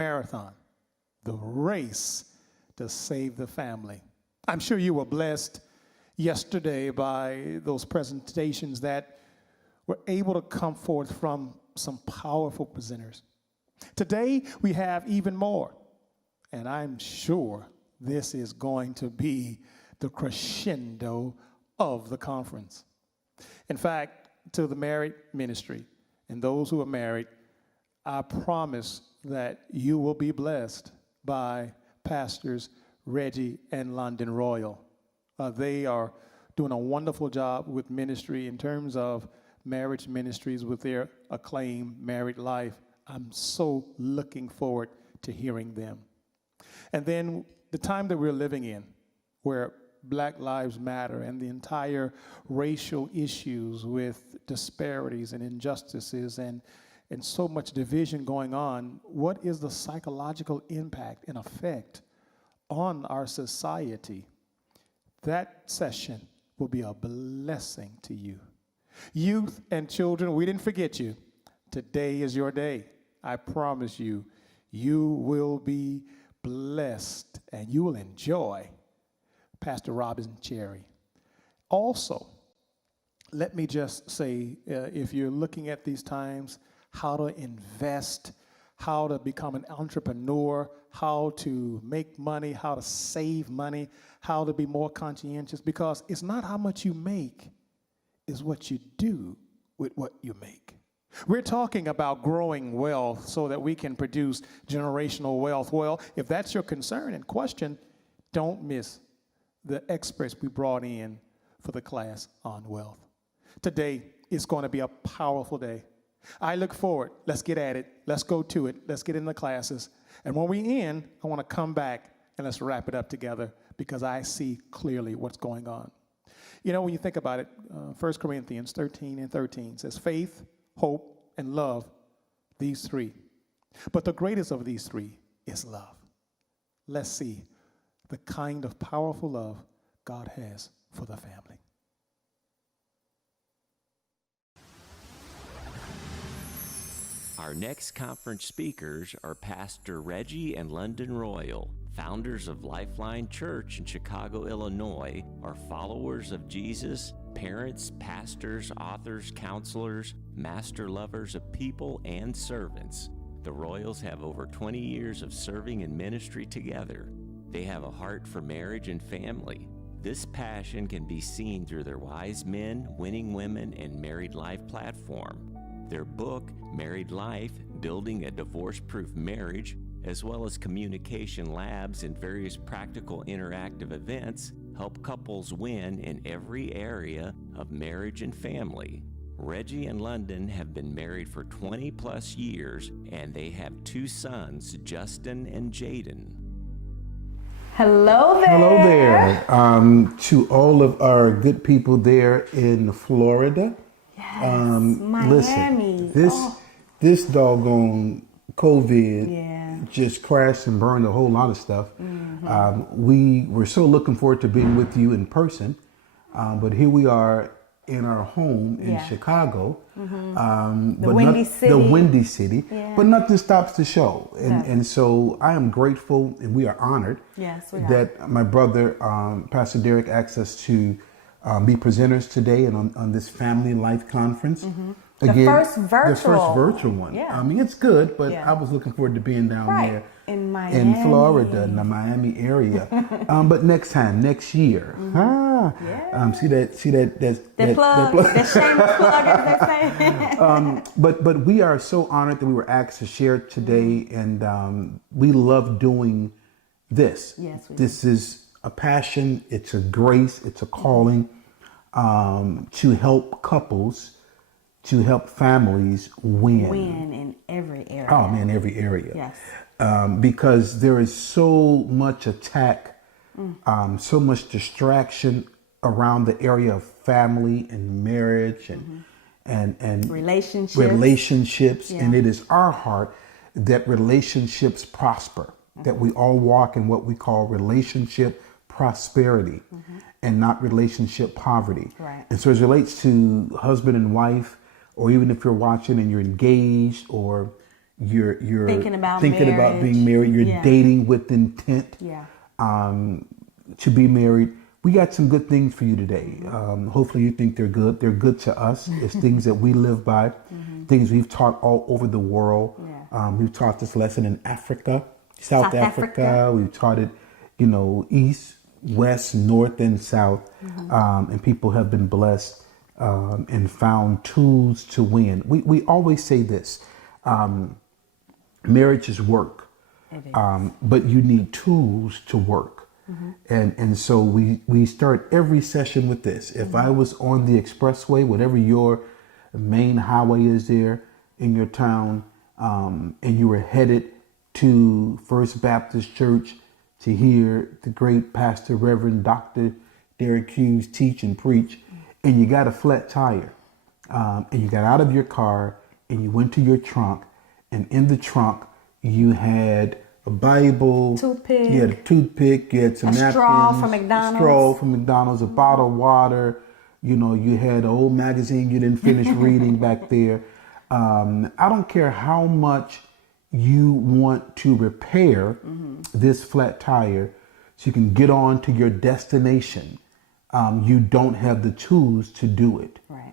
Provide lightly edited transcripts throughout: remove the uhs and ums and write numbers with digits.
marathon, the race to save the family. I'm sure you were blessed yesterday by those presentations that were able to come forth from some powerful presenters. Today, we have even more, and I'm sure this is going to be the crescendo of the conference. In fact, to the married ministry and those who are married, I promise that you will be blessed by Pastors Reggie and London Royal. They are doing a wonderful job with ministry in terms of marriage ministries with their acclaimed Married Life. I'm so looking forward to hearing them. And then the time that we're living in, where Black Lives Matter and the entire racial issues with disparities and injustices and so much division going on, what is the psychological impact and effect on our society? That session will be a blessing to you. Youth and children, we didn't forget you. Today is your day. I promise you, you will be blessed and you will enjoy Pastor Robin Cherry. Also, let me just say, if you're looking at these times, how to invest, how to become an entrepreneur, how to make money, how to save money, how to be more conscientious, because it's not how much you make, it's what you do with what you make. We're talking about growing wealth so that we can produce generational wealth. Well, if that's your concern and question, don't miss the experts we brought in for the class on wealth. Today is going to be a powerful day. I look forward. Let's get at it. Let's go to it. Let's get in the classes. And when we end, I want to come back and let's wrap it up together because I see clearly what's going on. You know, when you think about it, 1 Corinthians 13:13 says, faith, hope, and love, these three. But the greatest of these three is love. Let's see the kind of powerful love God has for the family. Our next conference speakers are Pastor Reggie and London Royal, founders of Lifeline Church in Chicago, Illinois, are followers of Jesus, parents, pastors, authors, counselors, master lovers of people, and servants. The Royals have over 20 years of serving in ministry together. They have a heart for marriage and family. This passion can be seen through their Wise Men, Winning Women, and Married Life platform. Their book, Married Life, Building a Divorce-Proof Marriage, as well as communication labs and various practical interactive events, help couples win in every area of marriage and family. Reggie and London have been married for 20 plus years, and they have 2 sons, Justin and Jaden. Hello there. Hello there. To all of our good people there in Florida. Yes, Miami. Listen, this doggone COVID just crashed and burned a whole lot of stuff. We were so looking forward to being with you in person, but here we are in our home in Chicago, the Windy City, but nothing stops the show. And so I am grateful and we are honored that my brother, Pastor Derek, asked us to be presenters today and on this Family Life Conference. Again, the first virtual one. I mean, it's good, but I was looking forward to being down there in Miami, in Florida, in the Miami area. But next time, next year. See that plug, the shameless plug, as they say. But we are so honored that we were asked to share today, and we love doing this. Yes, we this is a passion. It's a grace. It's a calling to help couples, to help families win in every area. Oh man, every area. Yes. Because there is so much attack, so much distraction around the area of family and marriage and relationships. And it is our heart that relationships prosper, that we all walk in what we call relationship prosperity and not relationship poverty. Right. And so as it relates to husband and wife, or even if you're watching and you're engaged, or you're thinking about being married. You're dating with intent to be married. We got some good things for you today. Hopefully you think they're good. They're good to us. It's things that we live by, things we've taught all over the world. We've taught this lesson in Africa, South Africa. We've taught it, east, west, north, and south. And people have been blessed and found tools to win. We always say this, marriage is work, but you need tools to work. And so we start every session with this. If I was on the expressway, whatever your main highway is there in your town, and you were headed to First Baptist Church to hear the great Pastor Reverend Dr. Derek Hughes teach and preach, and you got a flat tire, and you got out of your car and you went to your trunk, and in the trunk you had a Bible, toothpick. You had a toothpick, you had some napkins, straw from McDonald's, a bottle of water, you had an old magazine you didn't finish reading back there. I don't care how much you want to repair this flat tire so you can get on to your destination. You don't have the tools to do it. Right.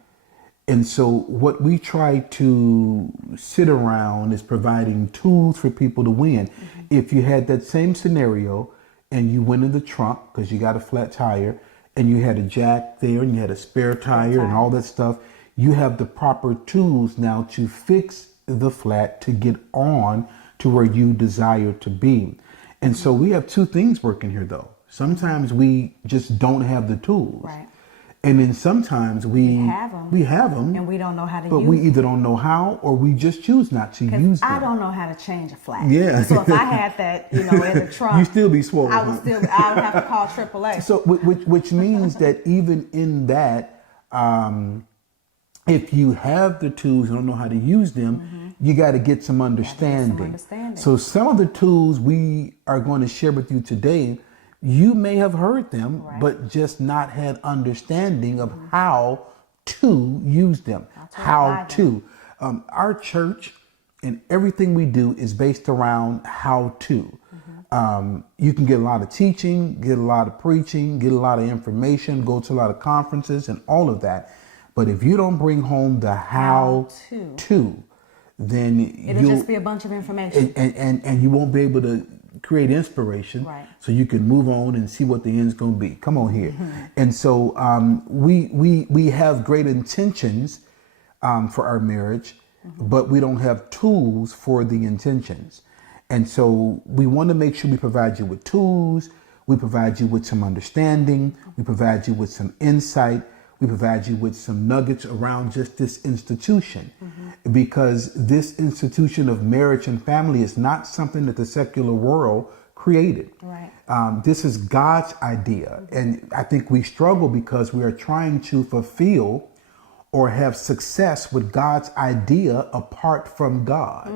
And so what we try to sit around is providing tools for people to win. If you had that same scenario and you went in the trunk because you got a flat tire and you had a jack there and you had a spare tire and all that stuff, you have the proper tools now to fix the flat to get on to where you desire to be. And so we have two things working here though. Sometimes we just don't have the tools. Right. And then sometimes we have them, and we don't know how to use them. But we either don't know how or we just choose not to use them. I don't know how to change a flat. Yeah. So if I had that, in the trunk, you still be swollen. I would have to call AAA. So which means that even in that, if you have the tools and don't know how to use them, you got to get some understanding. So some of the tools we are going to share with you today, you may have heard them, but just not had understanding of how to use them. Our church and everything we do is based around how to. You can get a lot of teaching, get a lot of preaching, get a lot of information, go to a lot of conferences and all of that. But if you don't bring home the how to, then it'll just be a bunch of information. And you won't be able to create inspiration, so you can move on and see what the end's going to be. Come on here. And so we have great intentions for our marriage, but we don't have tools for the intentions. And so we want to make sure we provide you with tools, we provide you with some understanding, we provide you with some insight, we provide you with some nuggets around just this institution, because this institution of marriage and family is not something that the secular world created. Right. This is God's idea. And I think we struggle because we are trying to fulfill or have success with God's idea apart from God.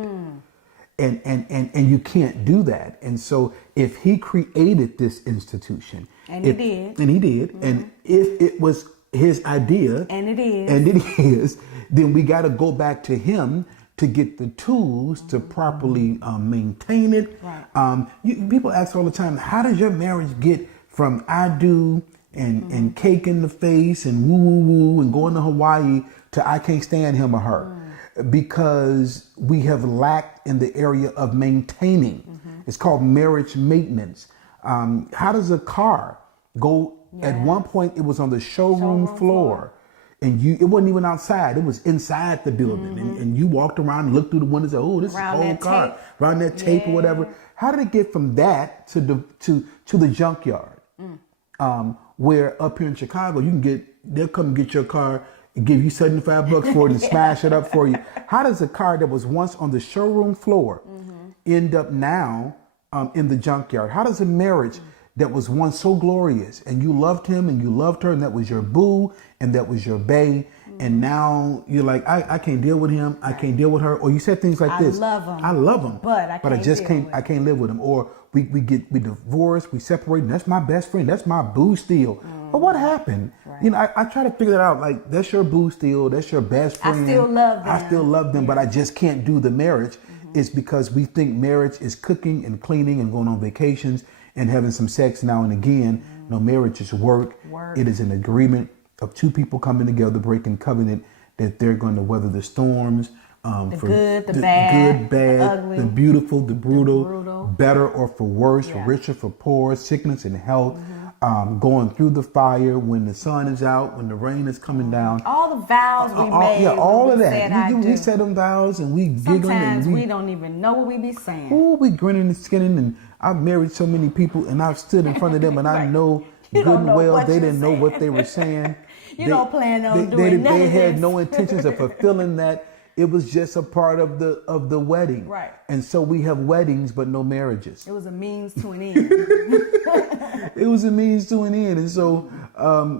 And you can't do that. And so if he created this institution, and he did, and if it was his idea, and it is, then we got to go back to him to get the tools to properly maintain it. Right. People ask all the time, how does your marriage get from I do and cake in the face and woo woo woo and going to Hawaii to I can't stand him or her? Because we have lacked in the area of maintaining. It's called marriage maintenance. How does a car go? At one point, it was on the showroom floor. And it wasn't even outside. It was inside the building. And you walked around and looked through the windows and said, oh, this is a whole car. Around that tape or whatever. How did it get from that to the junkyard? Where up here in Chicago, they'll come and get your car and give you $75 for it and smash it up for you. How does a car that was once on the showroom floor end up now in the junkyard? How does a marriage that was once so glorious and you loved him and you loved her and that was your boo and that was your bae, and now you're like, I can't deal with him, I can't deal with her, or you said things like this, I love him, but I can't live with him, or we divorce, we separate, and that's my best friend, that's my boo still. But what happened? I try to figure that out. Like, that's your boo still, that's your best friend, I still love them, but I just can't do the marriage. It's because we think marriage is cooking and cleaning and going on vacations and having some sex now and again. No, marriage is work. It is an agreement of two people coming together, breaking covenant that they're going to weather the storms. The for good, the bad, the ugly, the beautiful, the brutal, better or for worse, for richer, for poor, sickness and health, going through the fire when the sun is out, when the rain is coming down. All the vows we made. Yeah, all of that. We We said them vows and we giggling. Sometimes and we don't even know what we be saying. Oh, we grinning and skinning. And I've married so many people and I've stood in front of them and I know good and well they didn't know what they were saying. Don't plan on doing They had no intentions of fulfilling that. It was just a part of the wedding. Right. And so we have weddings, but no marriages. It was a means to an end. It was a means to an end. And so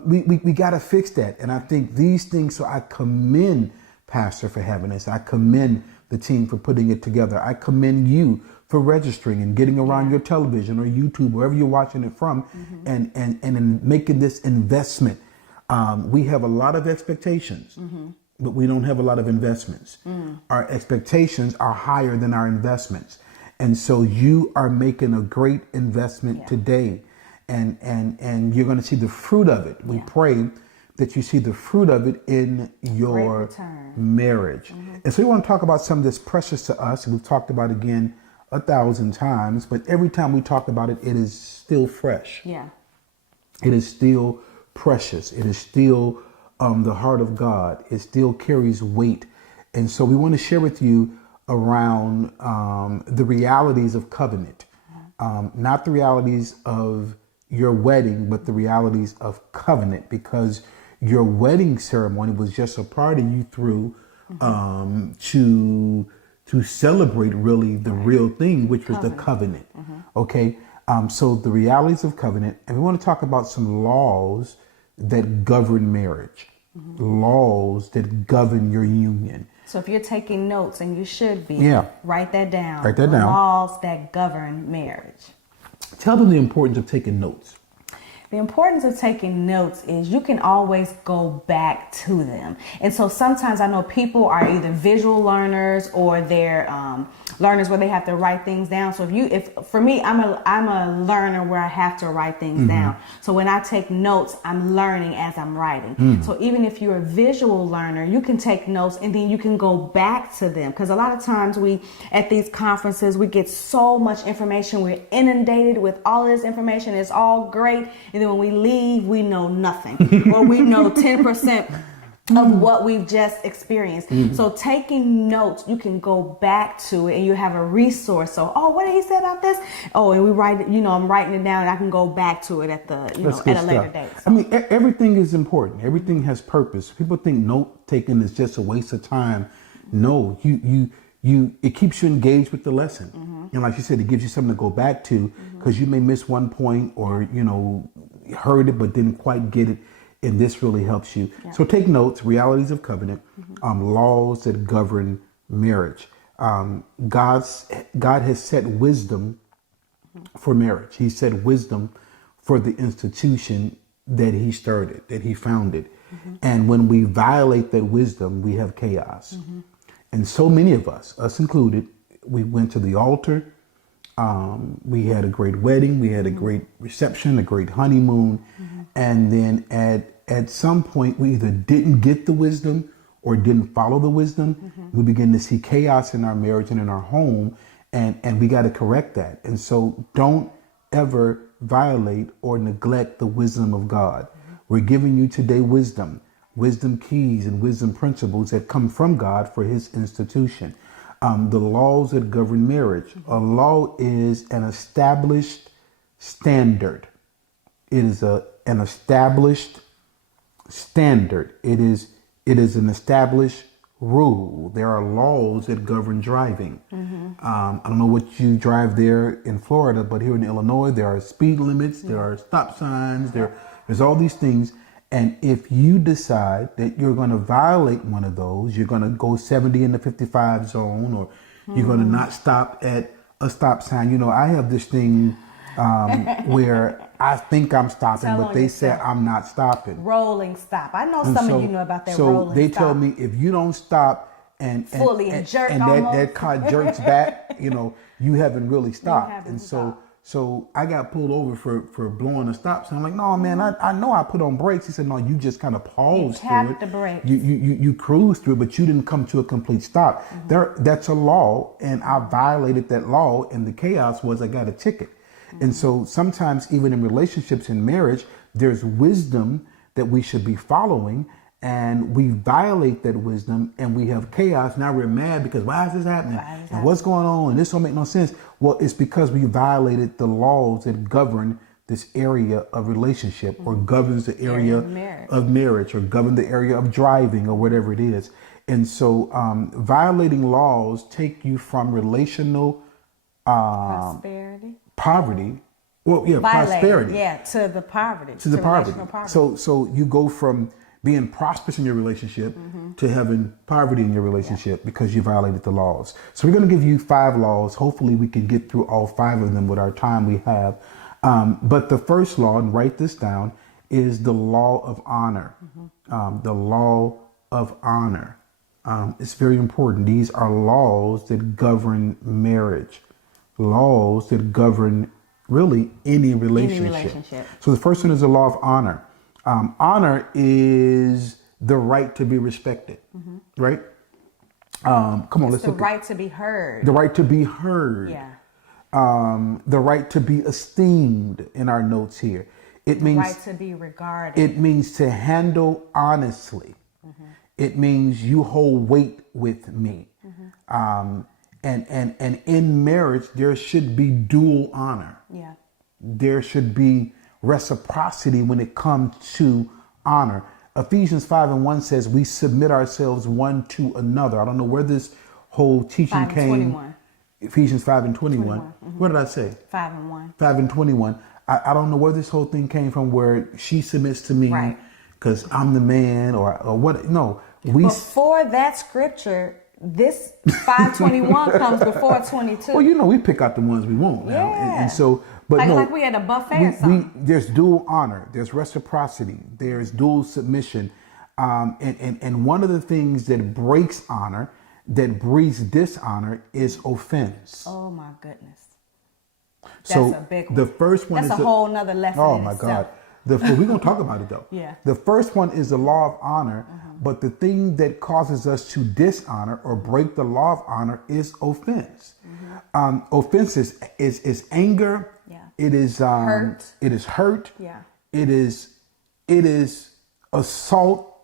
we got to fix that. And I think these things, so I commend Pastor for having this. I commend the team for putting it together. I commend you for registering and getting around your television or YouTube, wherever you're watching it from, and in making this investment. We have a lot of expectations. But we don't have a lot of investments. Our expectations are higher than our investments. And so you are making a great investment today. And you're going to see the fruit of it. We pray that you see the fruit of it in your marriage. And so we want to talk about something that's precious to us. We've talked about it again 1,000 times, but every time we talk about it, it is still fresh. Yeah. It is still precious. It is still the heart of God. It still carries weight. And so we want to share with you around the realities of covenant, not the realities of your wedding, but the realities of covenant, because your wedding ceremony was just a party you threw to celebrate really the real thing, which was the covenant. Okay. So the realities of covenant, and we want to talk about some laws that govern marriage. Laws that govern your union. So if you're taking notes, and you should be, write that down. Write that down. Laws that govern marriage. Tell them the importance of taking notes. The importance of taking notes is you can always go back to them. And so sometimes I know people are either visual learners or they're learners where they have to write things down. So for me, I'm a learner where I have to write things down. So when I take notes, I'm learning as I'm writing. So even if you're a visual learner, you can take notes and then you can go back to them. Because a lot of times at these conferences, we get so much information. We're inundated with all this information. It's all great. And then when we leave, we know nothing, or we know 10% of what we've just experienced. So taking notes, you can go back to it and you have a resource. So, what did he say about this? And we write it, I'm writing it down and I can go back to it at a later date. So. I mean, everything is important. Everything has purpose. People think note taking is just a waste of time. No, it keeps you engaged with the lesson. And like you said, it gives you something to go back to, because you may miss one point or, heard it but didn't quite get it. And this really helps you. Yeah. So take notes, realities of covenant, laws that govern marriage. God has set wisdom for marriage. He set wisdom for the institution that he started, that he founded. And when we violate that wisdom, we have chaos. And so many of us included, we went to the altar. We had a great wedding. We had a great reception, a great honeymoon. And then at some point, we either didn't get the wisdom or didn't follow the wisdom. We begin to see chaos in our marriage and in our home. And we got to correct that. And so don't ever violate or neglect the wisdom of God. We're giving you today wisdom keys and wisdom principles that come from God for his institution. The laws that govern marriage. A law is an established standard. It is an established standard. It is an established rule. There are laws that govern driving. I don't know what you drive there in Florida, but here in Illinois, there are speed limits, there are stop signs, there's all these things. And if you decide that you're going to violate one of those, you're going to go 70 in the 55 zone, or you're going to not stop at a stop sign. I have this thing where I think I'm stopping, but they say I'm not stopping. Rolling stop. I know some of you know about that rolling stop. So they tell me if you don't stop and fully and jerk and almost. that car jerks back, you haven't really stopped. And so I got pulled over for blowing the stop sign. I'm like, no, man, I know I put on brakes. He said, no, you just kind of paused through it. Tapped the brakes. You cruised through it, but you didn't come to a complete stop. That's a law, and I violated that law, and the chaos was I got a ticket. And so sometimes even in relationships and marriage, there's wisdom that we should be following, and we violate that wisdom and we have chaos. Now we're mad because why is this happening? And what's going on? And this don't make no sense. Well, it's because we violated the laws that govern this area of relationship, or governs the area of marriage, or govern the area of driving, or whatever it is. And so violating laws take you from relational poverty. Well, yeah, prosperity. Yeah, to the poverty. To the poverty. So you go from being prosperous in your relationship to having poverty in your relationship because you violated the laws. So we're going to give you 5 laws. Hopefully we can get through all 5 of them with our time we have. But the first law, and write this down, is the law of honor. The law of honor. It's very important. These are laws that govern marriage. Laws that govern really any relationship. So the first one is the law of honor. Honor is the right to be respected, right? Come on, let's look at the right to be heard. The right to be heard. Yeah. The right to be esteemed in our notes here. It means right to be regarded. It means to handle honestly. It means you hold weight with me. And in marriage, there should be dual honor. Yeah. There should be reciprocity when it comes to honor. Ephesians 5:1 says we submit ourselves one to another. I don't know where this whole teaching came. 5:21. Ephesians 5:21. What did I say? 5:1. 5:21. I don't know where this whole thing came from, where she submits to me because I'm the man, or what. No, before that scripture, this 5:21 comes before 22. Well, we pick out the ones we want now, and so. But like we had a buffet or something. There's dual honor, there's reciprocity, there's dual submission. And one of the things that breaks honor, that breeds dishonor, is offense. Oh my goodness. That's So a big one. the first one That's is a whole nother lesson. Oh in my itself. God. We're going to talk about it though. Yeah. The first one is the law of honor, but the thing that causes us to dishonor or break the law of honor is offense. Offense is anger. Yeah. It is hurt. It is hurt. Yeah. It is assault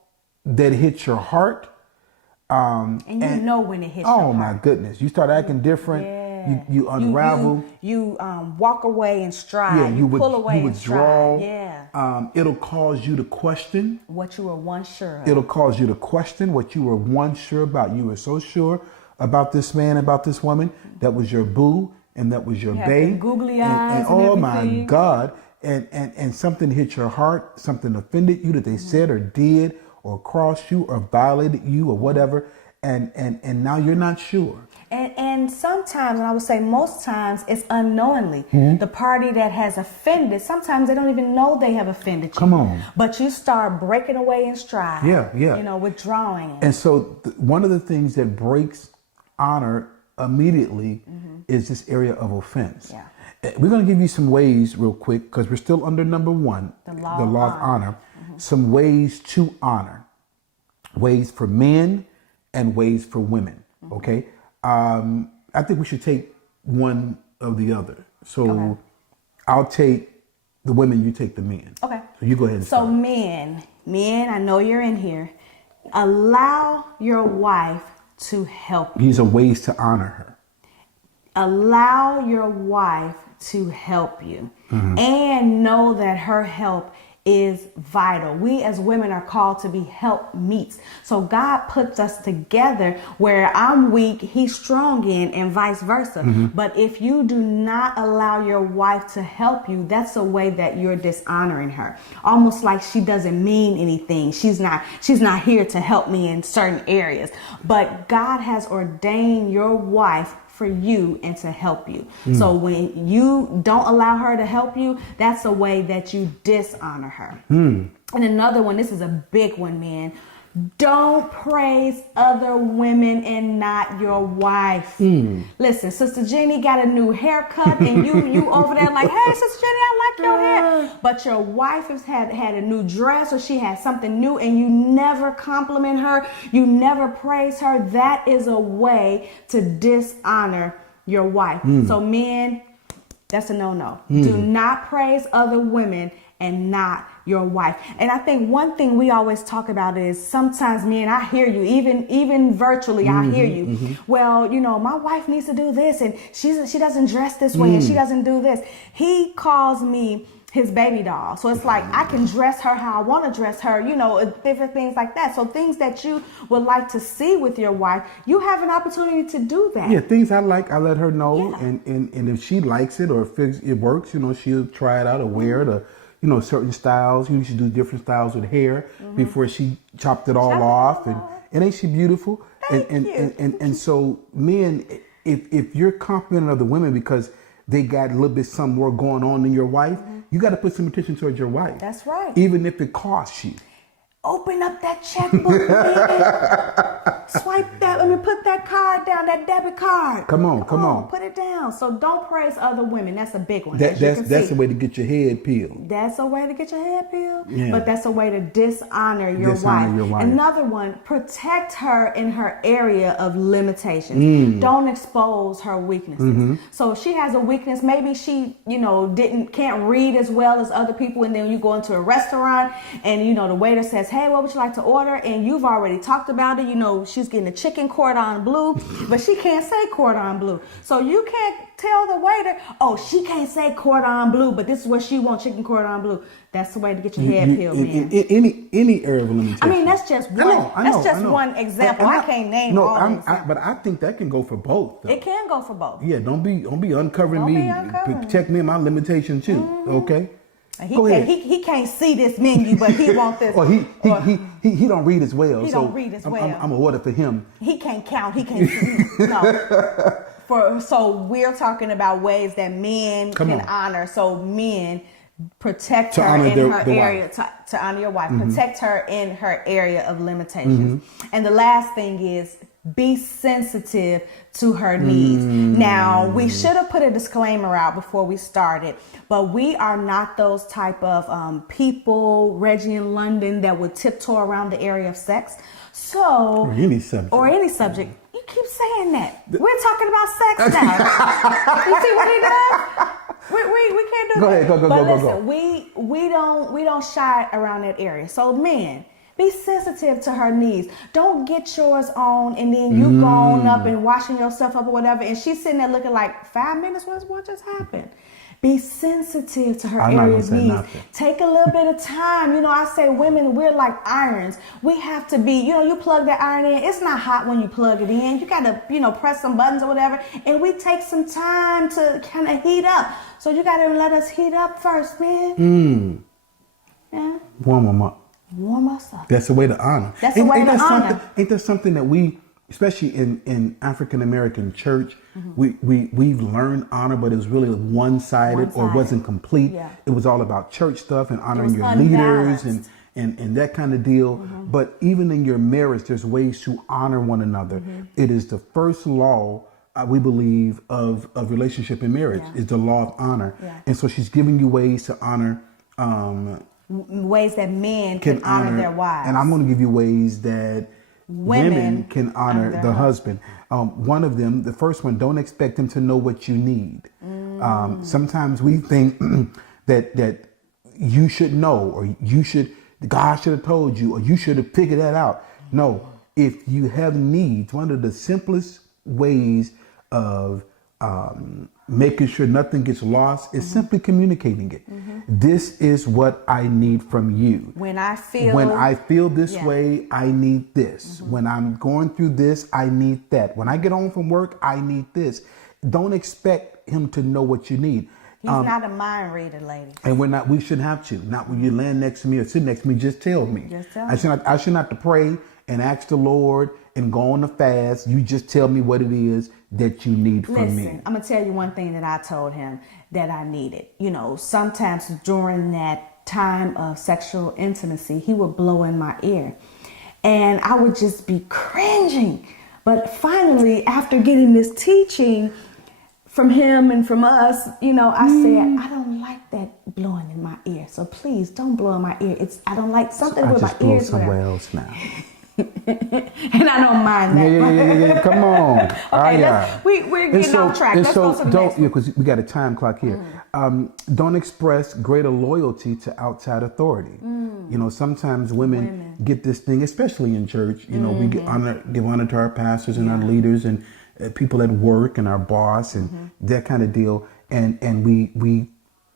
that hits your heart. And you know when it hits your Oh heart. my goodness! You start acting different. Yeah. You unravel. You walk away in stride. Yeah, you pull away you withdraw. in stride. Yeah. It'll cause you to question What you were once sure of. It'll cause you to question what you were once sure about. You were so sure about this man, about this woman. That was your boo, and that was your bae. Googly and eyes. oh and my God! And something hit your heart. Something offended you that they said or did, or crossed you, or violated you, or whatever. And now you're not sure. And sometimes, and I would say most times, it's unknowingly. The party that has offended, sometimes they don't even know they have offended you. Come on. But you start breaking away in stride. Yeah. Withdrawing. And so one of the things that breaks honor immediately is this area of offense. Yeah. We're going to give you some ways real quick, because we're still under number 1, The law law of honor. Some ways to honor. Ways for men and ways for women. Okay. I think we should take one of the other. So I'll take the women, you take the men. Okay. So you go ahead and So start. men, I know you're in here. Allow your wife to help you. These are ways to honor her. Allow your wife to help you, and know that her help is vital. We as women are called to be helpmeets. So God puts us together where I'm weak, he's strong in, and vice versa. But if you do not allow your wife to help you, that's a way that you're dishonoring her. Almost like she doesn't mean anything. She's not here to help me in certain areas. But God has ordained your wife for you and to help you. So when you don't allow her to help you, that's a way that you dishonor her. And another one, this is a big one, man. Don't praise other women and not your wife. Listen, Sister Jenny got a new haircut and you over there like, hey, Sister Jenny, I like your hair. But your wife has had a new dress or she had something new and you never compliment her. You never praise her. That is a way to dishonor your wife. So men, that's a no-no. Do not praise other women and not your wife. And I think one thing we always talk about is sometimes men, I hear you, even virtually, I hear you. Well, you know, my wife needs to do this and she doesn't dress this way and she doesn't do this. He calls me his baby doll. So it's like I can dress her how I want to dress her, you know, different things like that. So things that you would like to see with your wife, you have an opportunity to do that. Yeah, things I like, I let her know. And if she likes it or if it works, you know, she'll try it out or wear it or, you know, certain styles. You should do different styles with hair before she chopped it all off. And ain't she beautiful? And so men, if you're complimenting other women because they got a little bit some more going on than your wife, you got to put some attention towards your wife. That's right. Even if it costs you. Open up that checkbook, man. Swipe that. Let me put that card down, that debit card. Come on. Put it down. So don't praise other women. That's a big one. That's a way to get your head peeled. That's a way to get your head peeled. Yeah. But that's a way to dishonor your wife. Another one, protect her in her area of limitations. Don't expose her weaknesses. So if she has a weakness, maybe she, you know, can't read as well as other people, and then you go into a restaurant and, you know, the waiter says, hey, what would you like to order? And you've already talked about it. You know, she's getting a chicken cordon bleu, but she can't say cordon bleu. So you can't tell the waiter, oh, she can't say cordon bleu, but this is what she wants, chicken cordon bleu. That's the way to get your head peeled, man. Any area of limitation. I mean, that's just one. That's just one example. I can't name all of them. But I think that can go for both. Though. It can go for both. Yeah, don't be uncovering me. Protect me and my limitation too. Okay. He can't see this menu, but he wants this. Or he don't read as well. He don't read as well. I'm a order for him. He can't count. He can't see. No. So we're talking about ways that men can honor. So men, protect her in her area to honor your wife. Protect her in her area of limitations. And the last thing is be sensitive to her needs. Now, we should have put a disclaimer out before we started, but we are not those type of people, Reggie in London, that would tiptoe around the area of sex. So, or any subject. You keep saying that. We're talking about sex now. You see what he does? We can't do that. Go. We don't shy around that area. So men, be sensitive to her needs. Don't get yours on and then you going up and washing yourself up or whatever, and she's sitting there looking like 5 minutes. What just happened? Be sensitive to her area of needs. Take a little bit of time. You know, I say women, we're like irons. We have to be, you know, you plug that iron in. It's not hot when you plug it in. You got to, you know, press some buttons or whatever. And we take some time to kind of heat up. So you got to let us heat up first, man. Yeah. Warm them up. Warm us up. That's a way to honor. That's a way to honor. Ain't that something that we, especially in African American church, we've learned honor, but it was really one-sided or wasn't complete. Yeah. It was all about church stuff and honoring your leaders and that kind of deal. But even in your marriage, there's ways to honor one another. It is the first law, we believe, of relationship in marriage, is the law of honor. And so she's giving you ways to honor. Ways that men can honor their wives. And I'm going to give you ways that women can honor the husband. One of them, the first one, don't expect him to know what you need. Sometimes we think that you should know, or God should have told you, or you should have figured that out. No, if you have needs, one of the simplest ways of making sure nothing gets lost is simply communicating it. This is what I need from you. When I feel this way, I need this. When I'm going through this, I need that. When I get home from work, I need this. Don't expect him to know what you need. He's not a mind reader, ladies. And we shouldn't have to. Not when you land next to me or sit next to me, just tell me. Just tell me. I should not have to pray and ask the Lord and go on the fast. You just tell me what it is that you need from me. Listen, I'm going to tell you one thing that I told him that I needed. You know, sometimes during that time of sexual intimacy, he would blow in my ear. And I would just be cringing. But finally, after getting this teaching from him and from us, you know, I said, I don't like that blowing in my ear. So please don't blow in my ear. I don't like something with my ears. I just blow somewhere else now. And I don't mind that. Yeah. Come on. Okay, we're getting off track. Let's go to the next one. Because we got a time clock here. Don't express greater loyalty to outside authority. You know, sometimes women get this thing, especially in church. You know, we give honor to our pastors and our leaders and people at work and our boss and that kind of deal. And we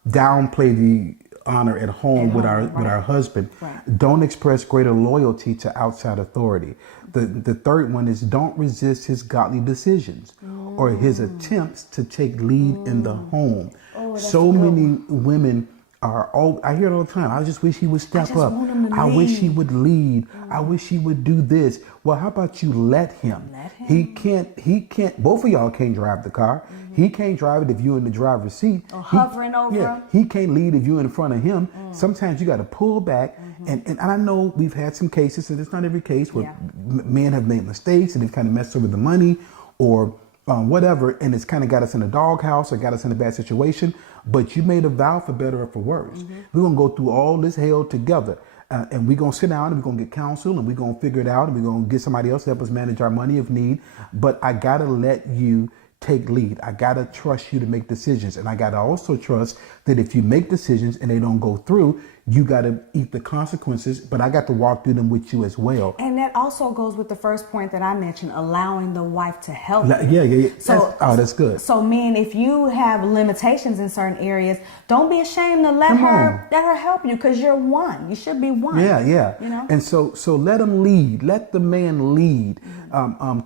downplay the honor at home with our husband. Right. Don't express greater loyalty to outside authority. The third one is don't resist his godly decisions or his attempts to take lead in the home. So many women I hear it all the time. I just wish he would step up. I wish he would lead. I wish he would do this. Well, how about you let him? He can't, both of y'all can't drive the car. He can't drive it if you're in the driver's seat. Or hovering over him. He can't lead if you're in front of him. Sometimes you got to pull back. And I know we've had some cases, and it's not every case, where men have made mistakes and they've kind of messed over the money or whatever, and it's kind of got us in a doghouse or got us in a bad situation. But you made a vow for better or for worse. We're going to go through all this hell together. And we're going to sit down and we're going to get counsel and we're going to figure it out and we're going to get somebody else to help us manage our money if need. But I got to let you take lead. I got to trust you to make decisions. And I got to also trust that if you make decisions and they don't go through, you got to eat the consequences, but I got to walk through them with you as well. And that also goes with the first point that I mentioned, allowing the wife to help. Yeah. So, that's good. So men, if you have limitations in certain areas, don't be ashamed to let her help you, because you're one. You should be one. Yeah. You know? And so let him lead. Let the man lead.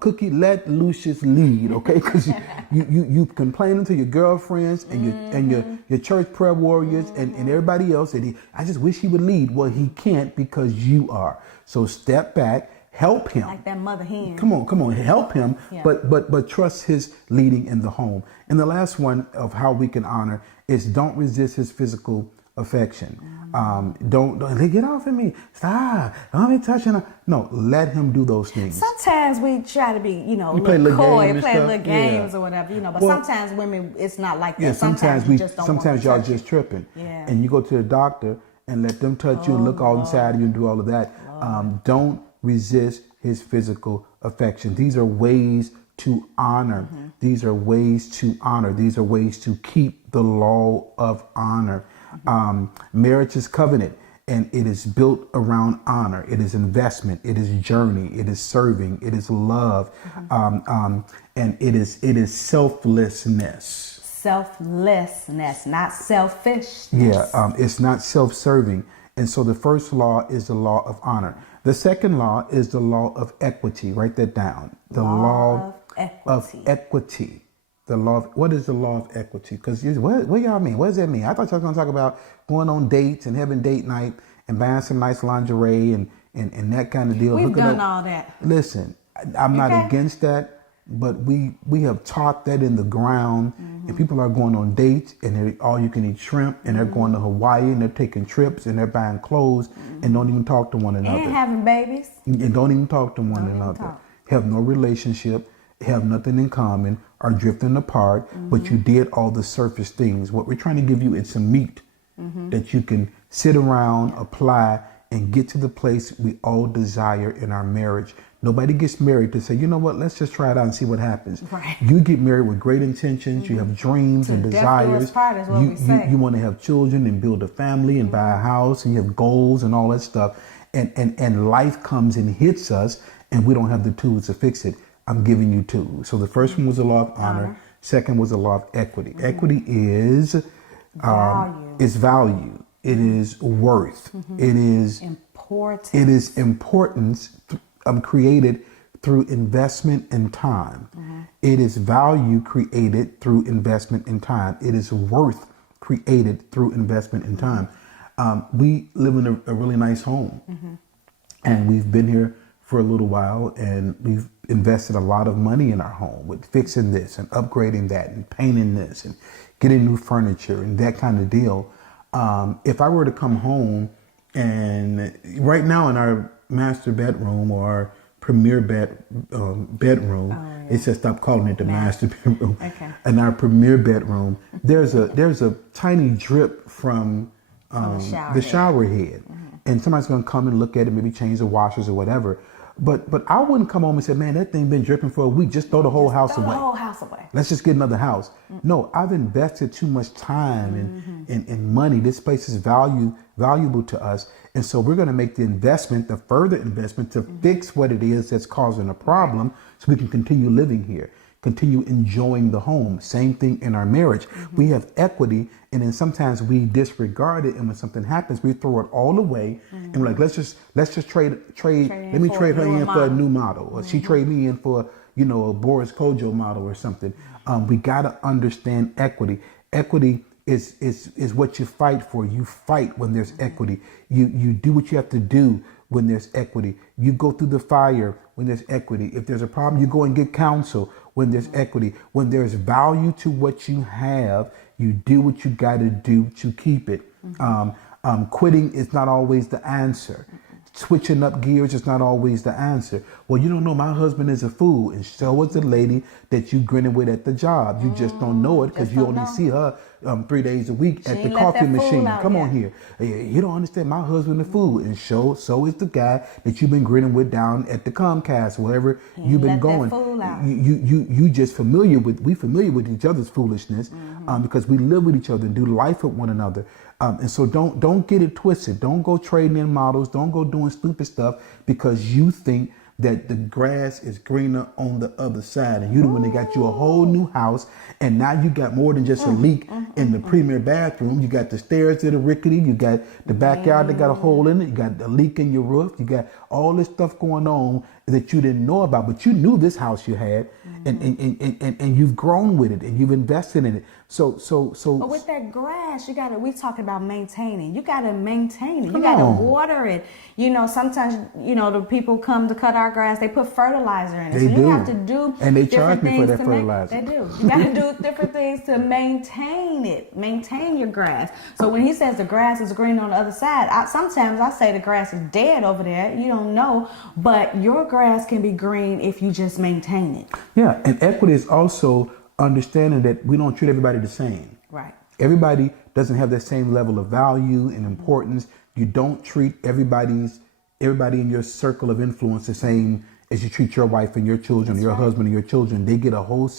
Cookie, let Lucius lead, okay? Because you complaining to your girlfriends and your church prayer warriors and everybody else that I just wish he would lead. Well, he can't because you are. So step back, help him. Like that mother hen. Come on, help him, but trust his leading in the home. And the last one of how we can honor is don't resist his physical affection. Don't get off of me. Stop. Don't be touching her. No, let him do those things. Sometimes we try to be, play little coy, play little games or whatever, but sometimes women, it's not like that. Yeah, sometimes y'all just tripping. Yeah. And you go to the doctor and let them touch you and look all inside of you and do all of that. Don't resist his physical affection. These are ways to honor. These are ways to honor. These are ways to keep the law of honor. Marriage is covenant, and it is built around honor. It is investment. It is journey. It is serving. It is love, and it is selflessness. Selflessness, not selfishness. Yeah, it's not self-serving. And so the first law is the law of honor. The second law is the law of equity. Write that down. The law of equity. The law of, what is the law of equity? Because what y'all mean? What does that mean? I thought y'all were going to talk about going on dates and having date night and buying some nice lingerie and that kind of deal. We've done all that. Listen, I'm not against that, but we have taught that in the ground, and people are going on dates and they're all you can eat shrimp, and they're going to Hawaii and they're taking trips and they're buying clothes and don't even talk to one another. And having babies. And don't even talk to one another. Have no relationship, have nothing in common, are drifting apart, but you did all the surface things. What we're trying to give you is some meat that you can sit around, apply, and get to the place we all desire in our marriage. Nobody gets married to say, you know what, let's just try it out and see what happens. Right. You get married with great intentions. You have dreams and desires. You want to have children and build a family and buy a house, and you have goals and all that stuff. And life comes and hits us, and we don't have the tools to fix it. I'm giving you tools. So the first one was the law of honor. Second was the law of equity. Equity is value. It is worth. It is importance. It is importance created through investment in time. It is value created through investment in time. It is worth created through investment in time. We live in a really nice home, and we've been here for a little while, and we've invested a lot of money in our home with fixing this and upgrading that and painting this and getting new furniture and that kind of deal. If I were to come home And right now in our master bedroom or our premier bedroom, it says stop calling it the master bedroom. Okay. In our premier bedroom, there's a tiny drip from the shower head. And somebody's gonna come and look at it, maybe change the washers or whatever. But I wouldn't come home and say, man, that thing been dripping for a week. Just throw the whole house away. The whole house away. Let's just get another house. No, I've invested too much time and money. This place is valuable to us. And so we're going to make the investment, the further investment to fix what it is that's causing a problem so we can continue living here, continue enjoying the home. Same thing in our marriage. We have equity, and then sometimes we disregard it, and when something happens, we throw it all away and we're like, let's just trade. Let me trade her in for a new model, or she trade me in for a Boris Kojo model or something. We got to understand equity. Equity is what you fight for. You fight when there's equity. You do what you have to do when there's equity. You go through the fire when there's equity. If there's a problem, you go and get counsel when there's equity. When there's value to what you have, you do what you got to do to keep it. Quitting is not always the answer. Switching up gears is not always the answer. Well, you don't know my husband is a fool, and so is the lady that you grinning with at the job. You just don't know it because you only see her 3 days a week at the coffee machine. Come on here. You don't understand, my husband a fool, and so is the guy that you've been grinning with down at the Comcast, wherever you've been going. You just familiar with each other's foolishness because we live with each other and do life with one another. And so don't get it twisted. Don't go trading in models. Don't go doing stupid stuff because you think that the grass is greener on the other side. And you the one that got you a whole new house, and now you got more than just a leak in the premier bathroom. You got the stairs that are rickety. You got the backyard that got a hole in it. You got a leak in your roof. You got all this stuff going on that you didn't know about, but you knew this house you had, and you've grown with it and you've invested in it. So. But with that grass, we talking about maintaining. You gotta maintain it. You gotta water it. Sometimes the people come to cut our grass. They put fertilizer in it. They do. You have to do. And they charge me for that fertilizer. They do. You gotta do different things to maintain it. Maintain your grass. So when he says the grass is green on the other side, sometimes I say the grass is dead over there. You don't know, but your grass can be green if you just maintain it. Yeah, and equity is also understanding that we don't treat everybody the same. Right. Everybody doesn't have the same level of value and importance. You don't treat everybody in your circle of influence the same as you treat your wife and your children, your husband and your children. They get a whole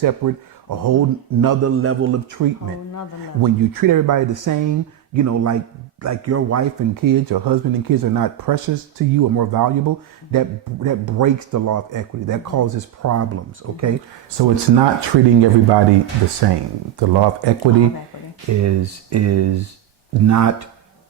nother level of treatment. When you treat everybody the same, like your wife and kids, your husband and kids are not precious to you or more valuable, that breaks the law of equity. That causes problems, okay? So it's not treating everybody the same. The law of equity is not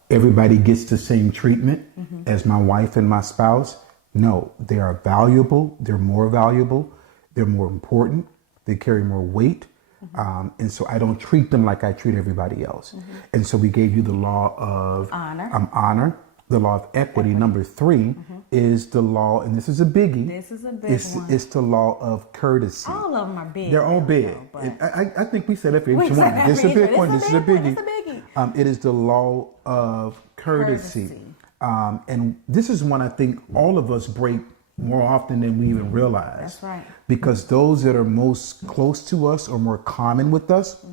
everybody gets the same treatment as my wife and my spouse. No, they are valuable. They're more valuable. They're more important. They carry more weight. And so I don't treat them like I treat everybody else. And so we gave you the law of honor, the law of equity. Number 3 is the law, and this is a biggie. This is a big one. It's the law of courtesy. All of them are big. They're all big. I think we said it for each one. This is a big one. This is a biggie. It is the law of courtesy. And this is one I think all of us break more often than we even realize. That's right. Because those that are most close to us or more common with us,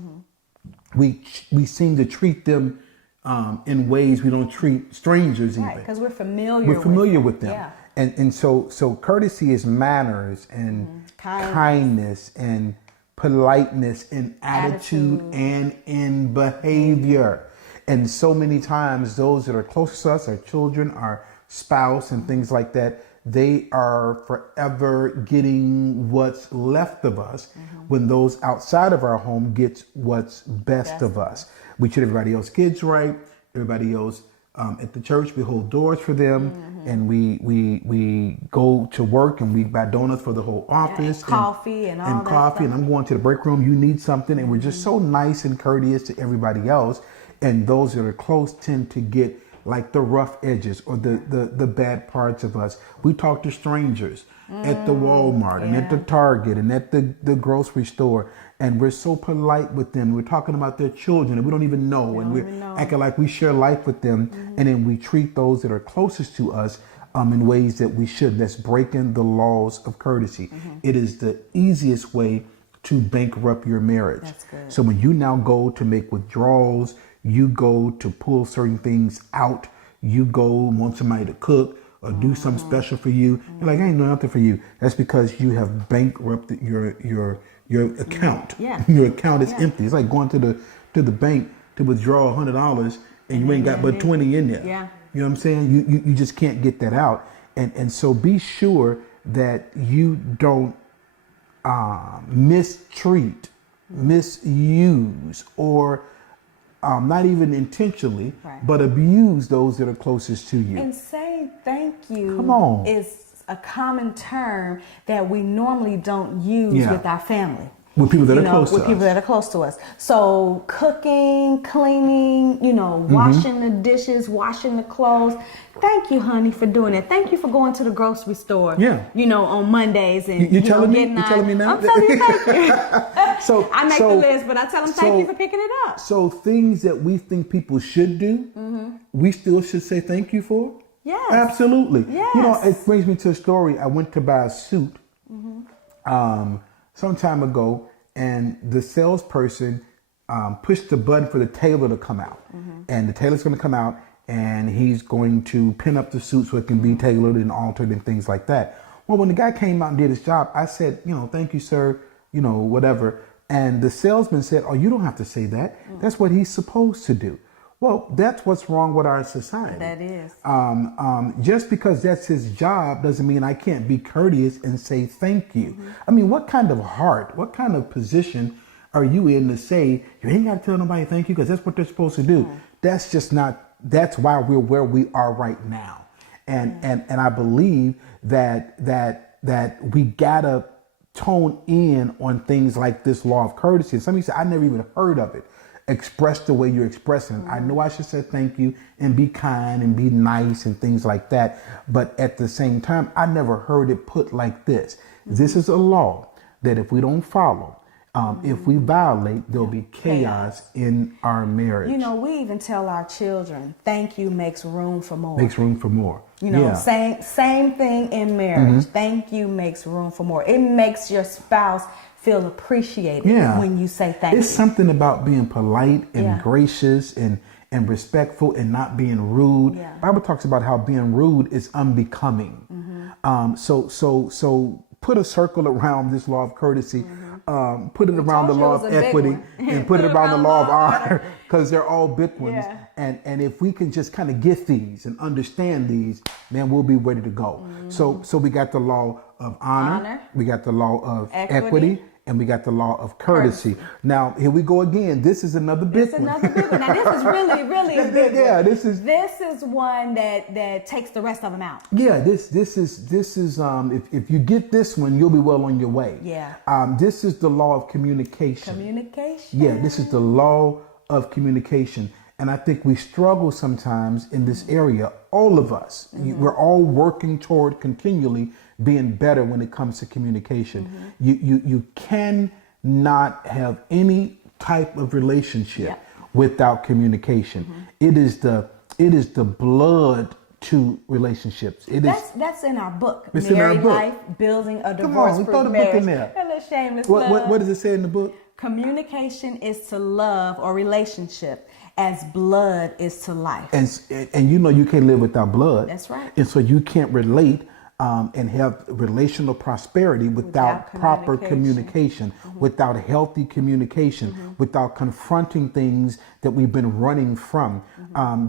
we seem to treat them in ways we don't treat strangers even. Right, because we're familiar with them. Yeah. And so courtesy is manners and kindness and politeness in attitude and in behavior. And so many times those that are close to us, our children, our spouse and things like that, they are forever getting what's left of us when those outside of our home gets what's best of us. We treat everybody else's kids right, everybody else at the church, we hold doors for them, and we go to work and we buy donuts for the whole office. And coffee and all that coffee, stuff. and I'm going to the break room, you need something, and we're just so nice and courteous to everybody else. And those that are close tend to get like the rough edges or the bad parts of us. We talk to strangers at the Walmart and at the Target and at the grocery store, and we're so polite with them. We're talking about their children and we don't even know, and we're acting like we share life with them, and then we treat those that are closest to us in ways that we should. That's breaking the laws of courtesy. It is the easiest way to bankrupt your marriage. That's good. So when you now go to make withdrawals, you go to pull certain things out, you go want somebody to cook or do something special for you, you're like, I ain't doing nothing for you. That's because you have bankrupted your account. Yeah. Your account is empty. It's like going to the bank to withdraw $100 and you ain't got but 20 in there. Yeah. You know what I'm saying? You just can't get that out. And so be sure that you don't mistreat, misuse, or not even intentionally, but abuse those that are closest to you. And saying thank you Come on. is a common term that we normally don't use with our family. With people that are close to us. With people that are close to us. So cooking, cleaning, washing the dishes, washing the clothes. Thank you, honey, for doing that. Thank you for going to the grocery store. Yeah. On Mondays and you telling me? You telling me now? I'm telling you, thank you. I make the so- list, but I tell them thank you for picking it up. So things that we think people should do, we still should say thank you for? Yes. Absolutely. Yes. It brings me to a story. I went to buy a suit some time ago, and the salesperson pushed the button for the tailor to come out. And the tailor's going to come out, and he's going to pin up the suit so it can be tailored and altered and things like that. Well, when the guy came out and did his job, I said, thank you, sir, whatever. And the salesman said, oh, you don't have to say that. That's what he's supposed to do. Well, that's what's wrong with our society. That is. Just because that's his job doesn't mean I can't be courteous and say thank you. I mean, what kind of heart, what kind of position are you in to say, you ain't got to tell nobody thank you because that's what they're supposed to do? That's just not, that's why we're where we are right now. And I believe that we gotta tone in on things like this law of courtesy. And somebody said, I never even heard of it. Express the way you're expressing. I know I should say thank you and be kind and be nice and things like that. But at the same time, I never heard it put like this. This is a law that if we don't follow, if we violate, there'll be chaos in our marriage. We even tell our children, thank you makes room for more. Makes room for more. Same thing in marriage. Thank you makes room for more. It makes your spouse feel appreciated when you say thank you. It's something about being polite and gracious and respectful and not being rude. Bible talks about how being rude is unbecoming. So put a circle around this law of courtesy. Put it around the law of equity and put it around the law of honor, because they're all big ones. And if we can just kind of get these and understand these, then we'll be ready to go. So we got the law of honor. We got the law of equity. And we got the law of courtesy. Now, here we go again. This is another big one. Now, this is really, really a big one. This is one that takes the rest of them out. Yeah, this is if you get this one, you'll be well on your way. This is the law of communication. Yeah, this is the law of communication. And I think we struggle sometimes in this area. All of us, we're all working toward continually being better when it comes to communication. You cannot have any type of relationship without communication. It is the blood to relationships. That's in our book. It's Married in our book. Life, Building a Come on, we throw the Divorce-Proof book in Marriage. there. A little shameless What does it say in the book? Communication is to love or relationship as blood is to life. And you can't live without blood. That's right. And so you can't relate and have relational prosperity without proper communication, without healthy communication, without confronting things that we've been running from.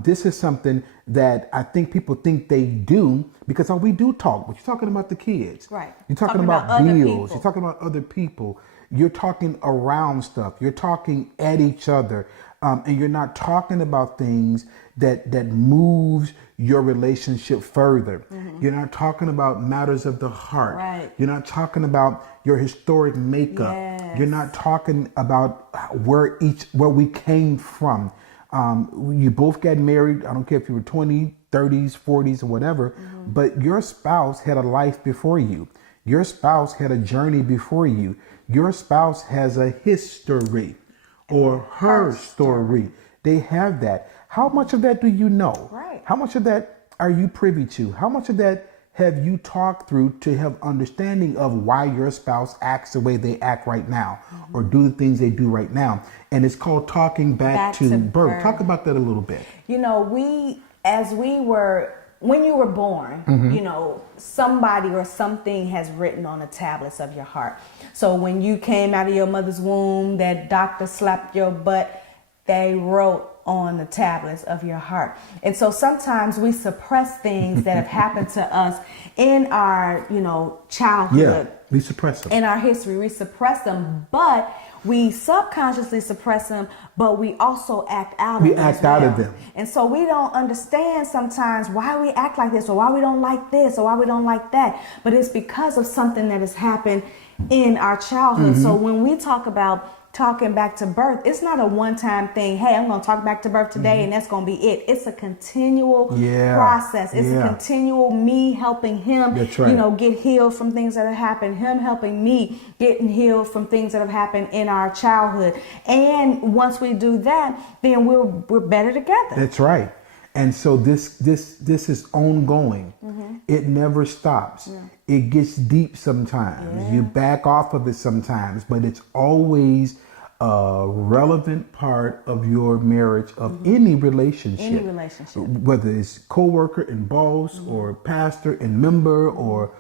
This is something that I think people think they do because we do talk, but you're talking about the kids. Right. You're talking about bills. You're talking about other people. You're talking around stuff. You're talking at each other. And you're not talking about things that moves your relationship further. You're not talking about matters of the heart. Right. You're not talking about your historic makeup. Yes. You're not talking about where we came from. You both got married. I don't care if you were 20, 30s, 40s, or whatever, but your spouse had a life before you. Your spouse had a journey before you. Your spouse has a history or her story. They have that. How much of that do you know? Right. How much of that are you privy to? How much of that have you talked through to have understanding of why your spouse acts the way they act right now or do the things they do right now? And it's called talking back to birth. Talk about that a little bit. You know, when you were born, you know, somebody or something has written on the tablets of your heart. So when you came out of your mother's womb, that doctor slapped your butt, they wrote on the tablets of your heart. And so sometimes we suppress things that have happened to us in our, you know, childhood. Yeah, we suppress them. In our history, we suppress them, but we subconsciously suppress them, but we also act out of them. We act out of them. And so we don't understand sometimes why we act like this or why we don't like this or why we don't like that. But it's because of something that has happened in our childhood. So when we talk about talking back to birth, it's not a one-time thing. Hey, I'm going to talk back to birth today and that's going to be it. It's a continual process. It's a continual me helping him, you know, get healed from things that have happened, him helping me getting healed from things that have happened in our childhood. And once we do that, then we're better together. That's right. And so this is ongoing. It never stops. It gets deep sometimes. You back off of it sometimes, but it's always a relevant part of your marriage, of any relationship. Any relationship. Whether it's co-worker and boss or pastor and member or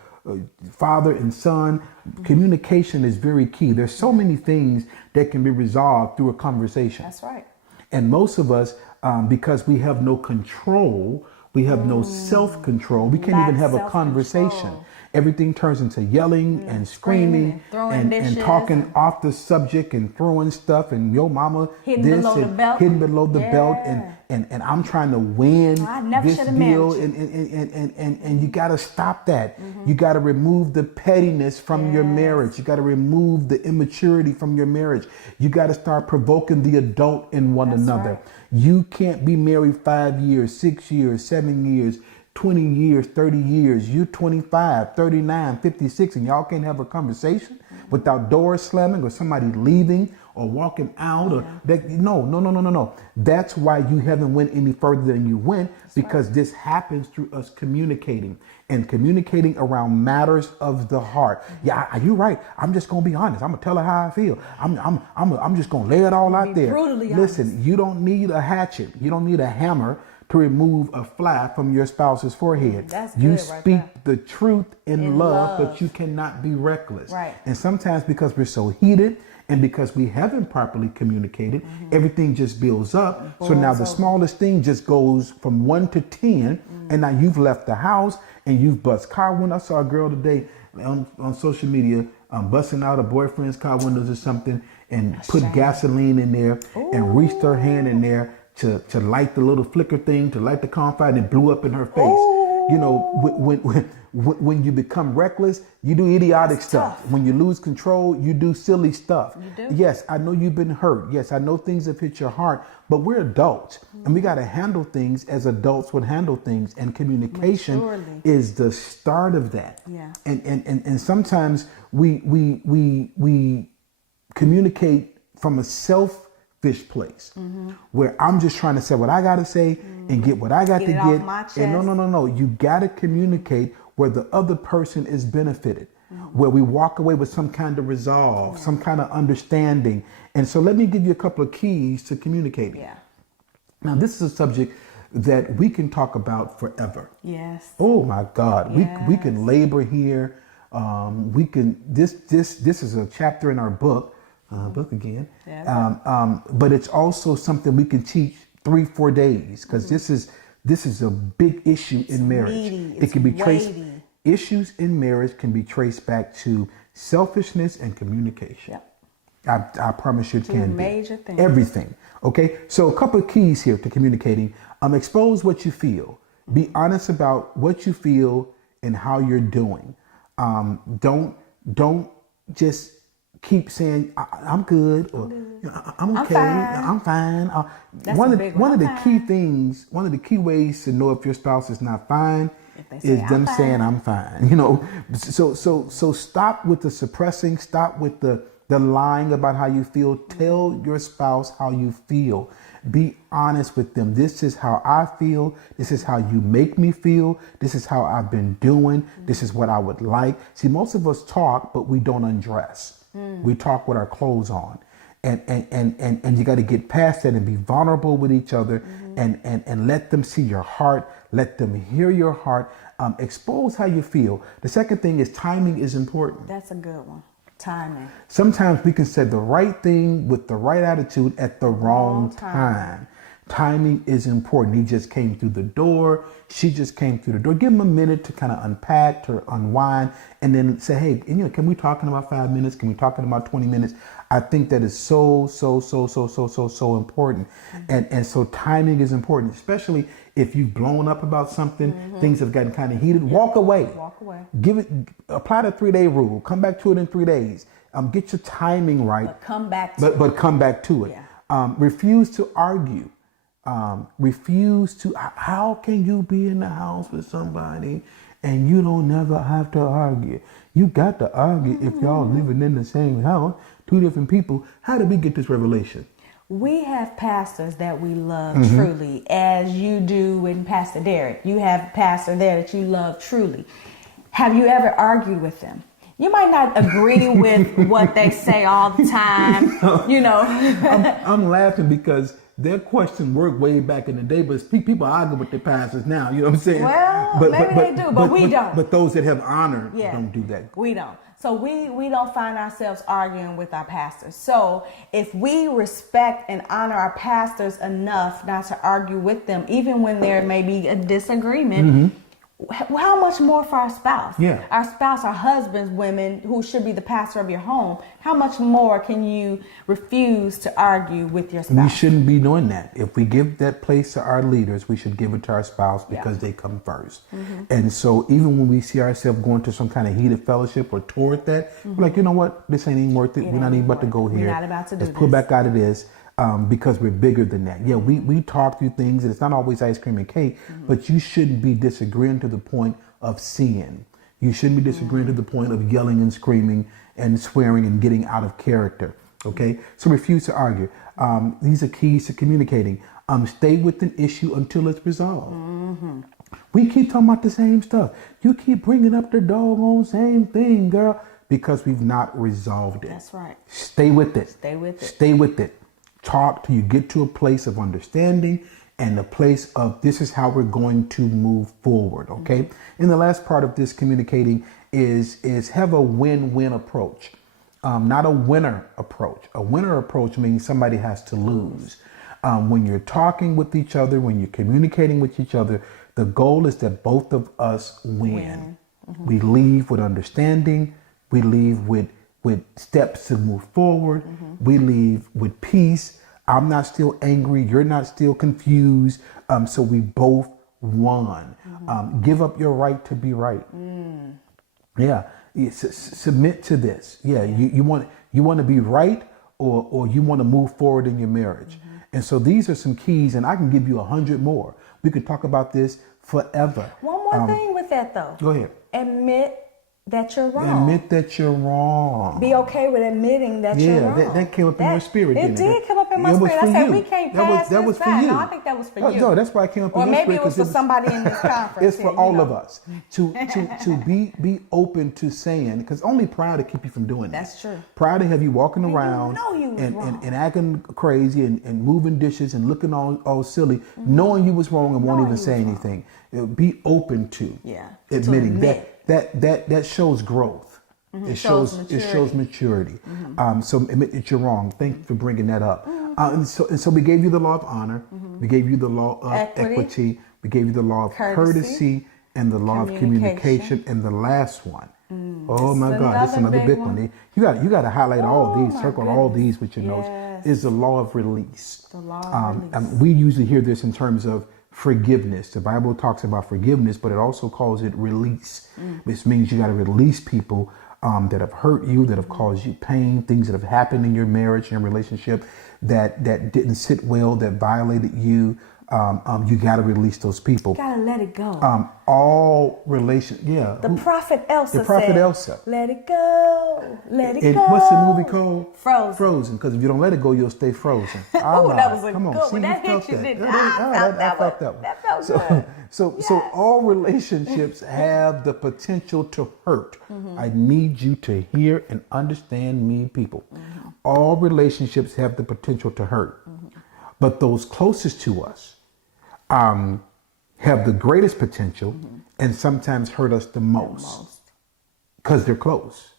father and son, communication is very key. There's so many things that can be resolved through a conversation. That's right. And most of us, because we have no control, we have no self-control, we can't even have a conversation. Everything turns into yelling and screaming and talking off the subject and throwing stuff and your mama hitting below the belt. And I'm trying to win this deal and you got to stop that. You got to remove the pettiness from your marriage. You got to remove the immaturity from your marriage. You got to start provoking the adult in one another. You can't be married 5 years, 6 years, 7 years, 20 years, 30 years, you're 25, 39, 56, and y'all can't have a conversation without doors slamming or somebody leaving or walking out or that. No. That's why you haven't went any further than you went, because this happens through us communicating and communicating around matters of the heart. Yeah, you're right. I'm just gonna be honest. I'm gonna tell her how I feel. I'm just gonna lay it all out there. Listen, you don't need a hatchet. You don't need a hammer to remove a fly from your spouse's forehead. You speak the truth in love, but you cannot be reckless. And sometimes because we're so heated and because we haven't properly communicated, everything just builds up. So now the smallest thing just goes from 1 to 10, and now you've left the house and you've bust car windows. I saw a girl today on social media busting out a boyfriend's car windows or something and put gasoline in there and reached her hand in there to light the little flicker thing, to light the campfire, and it blew up in her face. You know, when you become reckless, you do idiotic stuff. When you lose control, you do silly stuff. Yes, I know you've been hurt. Yes, I know things have hit your heart, but we're adults and we got to handle things as adults would handle things. And communication is the start of that. And sometimes we communicate from a selfish place where I'm just trying to say what I got to say and get what I got to get. And no. You got to communicate where the other person is benefited, where we walk away with some kind of resolve, some kind of understanding. And so let me give you a couple of keys to communicating. Now, this is a subject that we can talk about forever. Oh my God. We can labor here. We can, this is a chapter in our book again. But it's also something we can teach 3-4 days, because this is a big issue in marriage. It can be traced. Issues in marriage can be traced back to selfishness and communication. I promise you it can be. Everything. Okay. So a couple of keys here to communicating. Expose what you feel. Be honest about what you feel and how you're doing. Don't just keep saying I'm good or I'm okay, I'm fine. One of the key things, one of the key ways to know if your spouse is not fine is them saying I'm fine. You know, so stop with the suppressing, stop with the lying about how you feel. Tell your spouse how you feel. Be honest with them. This is how I feel. This is how you make me feel. This is how I've been doing. This is what I would like. See, most of us talk, but we don't undress. We talk with our clothes on. And you got to get past that and be vulnerable with each other and let them see your heart. Let them hear your heart. Expose how you feel. The second thing is timing is important. That's a good one. Timing. Sometimes we can say the right thing with the right attitude at the wrong time. Timing is important. He just came through the door. She just came through the door. Give them a minute to kind of unpack, to unwind, and then say, hey, can we talk in about 5 minutes? Can we talk in about 20 minutes? I think that is so important. And so timing is important, especially if you've blown up about something, things have gotten kind of heated. Walk away. Apply the 3-day rule. Come back to it in 3 days. Get your timing right. But come back to it. Yeah. Refuse to argue. How can you be in the house with somebody and you don't never have to argue? You got to argue if y'all living in the same house, two different people. How did we get this revelation? We have pastors that we love truly, as you do in Pastor Derek. You have a pastor there that you love truly. Have you ever argued with them? You might not agree with what they say all the time, you know. I'm laughing because their question worked way back in the day, but people argue with their pastors now. You know what I'm saying? Well, maybe they do, but we don't. But those that have honor don't do that. We don't. So we don't find ourselves arguing with our pastors. So if we respect and honor our pastors enough not to argue with them, even when there may be a disagreement, how much more for our spouse? Yeah. Our spouse, our husbands, women who should be the pastor of your home. How much more can you refuse to argue with your spouse? We shouldn't be doing that. If we give that place to our leaders, we should give it to our spouse because they come first. And so even when we see ourselves going to some kind of heated fellowship or toward that, we're like, you know what? This ain't even worth it. We're not even about to go here. We're not about to do this. Let's pull back out of this. Because we're bigger than that. Yeah, we talk through things, and it's not always ice cream and cake, but you shouldn't be disagreeing to the point of sin. You shouldn't be disagreeing to the point of yelling and screaming and swearing and getting out of character. Okay, so refuse to argue. These are keys to communicating. Stay with an issue until it's resolved. We keep talking about the same stuff. You keep bringing up the doggone same thing, girl, because we've not resolved it. That's right. Stay with it. Stay with it. Stay with it. Talk till you get to a place of understanding and a place of this is how we're going to move forward. Okay. And the last part of this communicating is have a win-win approach, not a winner approach. A winner approach means somebody has to lose. When you're talking with each other, when you're communicating with each other, the goal is that both of us win. We leave with understanding. We leave with steps to move forward. We leave with peace. I'm not still angry. You're not still confused. So we both won. Give up your right to be right. Yeah. Submit to this. Yeah. You want to be right or you want to move forward in your marriage. And so these are some keys, and I can give you 100 more. We could talk about this forever. One more thing with that though. Go ahead. Admit that you're wrong. Admit that you're wrong. Be okay with admitting that you're wrong. Yeah, that came up in your spirit. It did come up in my spirit. I said, we can't pass that was this for by. you. No, I think that was for you. No, that's why it came up in your spirit. Or maybe it was for somebody in this conference. It's for all of us to be open to saying, because only pride will keep you from doing that. That's true. Pride will have you walking around wrong. and acting crazy and moving dishes and looking all silly, knowing you was wrong and won't even say anything. Be open to admitting that shows growth. It shows maturity. So admit that you're wrong. Thank you for bringing that up. And so we gave you the law of honor. We gave you the law of equity. We gave you the law of courtesy and the law of communication. And the last one. Oh my God, that's another big one. You got to highlight all these, circle all these with your notes. Is the law of release. The law of release. We usually hear this in terms of forgiveness. The Bible talks about forgiveness, but it also calls it release. Which means you got to release people that have hurt you, that have caused you pain, things that have happened in your marriage and relationship that didn't sit well, that violated you. You got to release those people. You got to let it go. All relation, yeah. The prophet Elsa The prophet said, Elsa. let it go, let it And go. what's the movie called? Frozen. Frozen, because if you don't let it go, you'll stay frozen. Oh, that was a Come on, good see, one. That you hit felt you, that. didn't it? I felt that one. That felt good. So Yes. all relationships have the potential to hurt. I need you to hear and understand me, people. All relationships have the potential to hurt. But those closest to us have the greatest potential and sometimes hurt us the most because they're close.